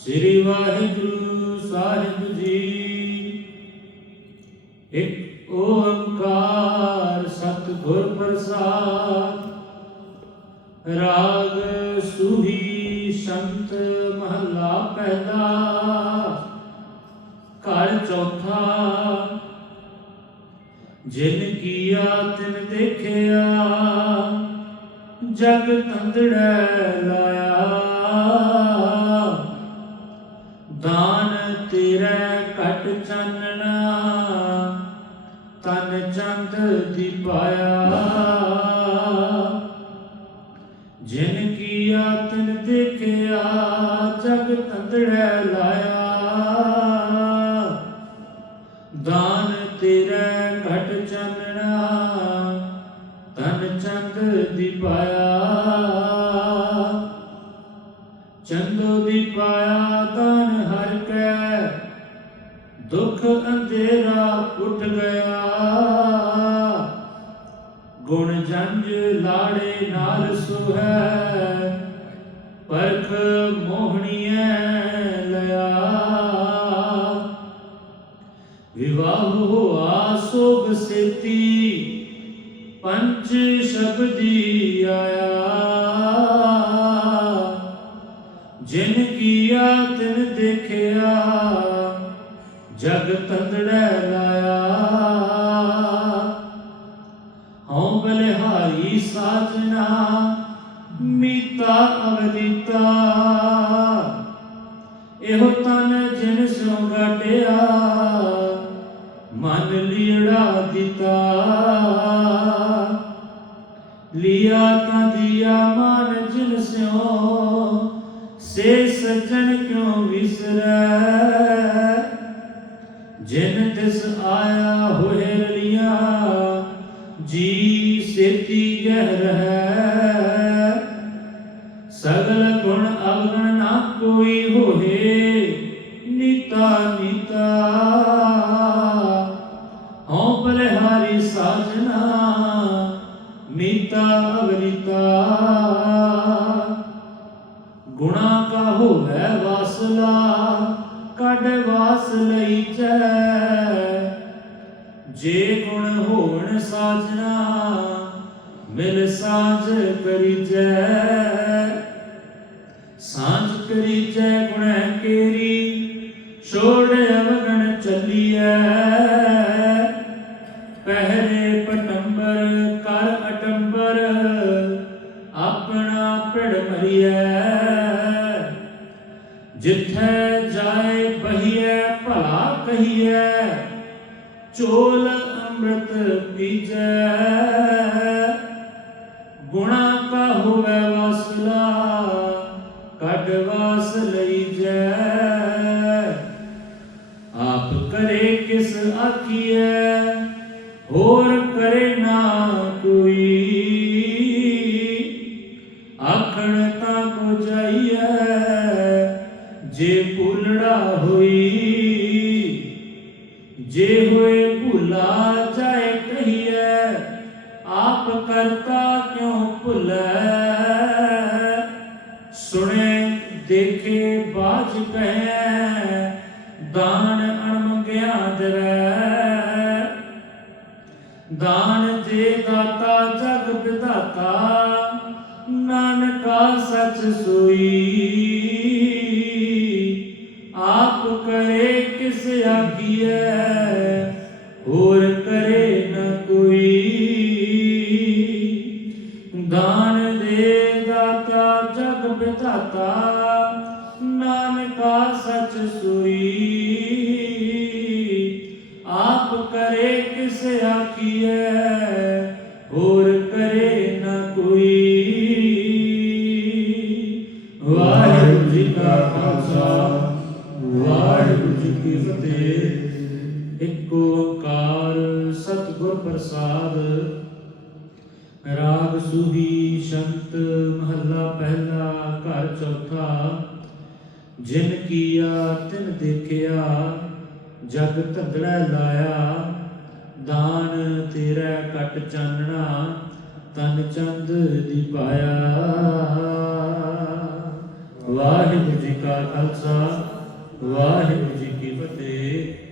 ਸ੍ਰੀ ਵਾਹਿਗੁਰੂ ਸਾਹਿਬ ਜੀ। ਇੱਕ ਓੰਕਾਰ ਸਤਿਗੁਰ ਪ੍ਰਸਾਦ ਰਾਗ ਸੁਹੀ ਸੰਤ ਮਹੱਲਾ ਪਹਿਲਾ ਘਰ ਚੌਥਾ, ਜਿਨ ਕੀਆ ਤਿਨ ਦੇਖਿਆ, ਜਗ ਤੰਦੜੈ ਚੰਦ ਦੀਪਾਇਆ ਜਿਨ ਕੀਆ ਤਿਨ ਦੇਖਿਆ, ਜਗ ਤੰਦੜੈ ਲਾਇਆ। ਦਾਨ ਤੇਰੇ ਘਟ ਚਾਨਣਾ ਤਨ ਚੰਦ ਦੀਪਾਇਆ ਚੰਦੋ ਦੀਪਾਇਆ ਦਾਨ ਹਰ ਕੈ, ਦੁਖ ਅੰਧੇਰਾ ਲਾੜੇ ਨਾਲ ਸੁਹੈ, ਪਰਖ ਮੋਹਣੀਐ ਲਿਆ ਵਿਵਾਹ ਹੋਆ ਸੋਗ ਸੇਤੀ, ਪੰਜ ਸ਼ਬਦੀ ਆਇਆ। ਜਿਨ ਕੀਆ, ਤਿਨ ਦੇਖਿਆ, ਜਗ ਤੰਦੜੈ ਲਾਇਆ। ਸਾਜਨਾ, ਮੀਤਾ ਅਵਦੀਤਾ। ਇਹੋ ਤਨ ਜਿਨ ਸਿਉ ਗਾਟਿਆ ਮਨ ਲੀੜਾ ਦਿੱਤਾ। ਲਿਆ ਤਾਂ ਦਿਆ ਮਨ ਜਿਨ ਸਿਉ, ਸੇ ਸਜਣ ਕਿਉ ਵਿਸਰੈ? ਜਿਨ ਸਗਲ ਗੁਣ ਅਵਗਣ ਨਾ ਕੋਈ ਹੋਏ, ਨੀਤਾ ਨੀਤਾ। ਹਉ ਬਲਿਹਾਰੀ ਸਾਜਨਾ, ਮੀਤਾ ਅਵਰੀਤਾ ਗੁਣਾ ਕਾ ਹੋਵੇ ਵਾਸਲਾ, ਕੱਢ ਵਾਸ ਲਈ ਚੈ। ਜੇ ਗੁਣ ਹੋਣ ਸਾਜਨਾ, ਮਿਲ ਸਾਜ ਕਰੀਜੈ ਸਾਂਝ ਜਿੱਥੈ ਜਾਏ ਬਹੀਐ ਭਲਾ ਕਹੀਐ, ਚੋਲ ਅੰਮ੍ਰਿਤ ਪੀਜੈ। ਗੁਣਾ ਕਾ ਹੋਵੇ ਵਾਸਲਾ, ਕੱਢ ਵਾਸ ਲਈ ਜੈ ਆਪ ਕਰੇ ਕਿਸ ਆਖੀਐ, ਹੋਰ ਜੇ ਭੁਲੜਾ ਹੋਈ, ਜੇ ਹੋਏ ਭੁਲਾ ਜਾਏ ਕਹੀਐ, ਆਪ ਕਰਤਾ ਕਿਉ ਭੁਲੈ? ਸੁਣੇ, ਦੇਖੇ, ਬਾਜ਼ ਕਹੈ, ਦਾਨ ਅਣਮੰਗਿਆ ਦਰੈ। ਦਾਨ ਜੇ ਦਾਤਾ, ਜਗ ਵਿਧਾਤਾ, ਨਾਨਕਾ ਸਚ ਸੋਈ। ਸਚ ਸੋਈ। ਆਪ ਕਰੇ ਕਿਸ ਆਖੀਐ, ਹੋਰ ਕਰੇ ਨ ਕੋਈ। ਵਾਹਿਗੁਰੂ ਜੀ ਕਾ ਖਾਲਸਾ, ਵਾਹਿਗੁਰੂ ਜੀ ਕੀ ਫਤਿਹ। ਇੱਕ ਓੰਕਾਰ ਸਤਿਗੁਰ ਪ੍ਰਸਾਦ। ਰਾਗ ਸੁਹੀ ਸ਼ੰਤ ਮਹੱਲਾ ਪਹਿਲਾ, ਘਰ ਚੌਥਾ। ਜਿਨ ਕੀਆ, ਤਿਨ ਦੇਖਿਆ, ਜਗ ਧੰਦੜਾ ਲਾਇਆ। ਦਾਨ ਤੇਰਾ ਕਟ ਚਾਨਣਾ, ਤਨ ਚੰਦ ਦੀ ਪਾਇਆ ਵਾਹਿਗੁਰੂ ਜੀ ਕਾ ਖਾਲਸਾ, ਵਾਹਿਗੁਰੂ ਜੀ ਕੀ ਫਤਿਹ।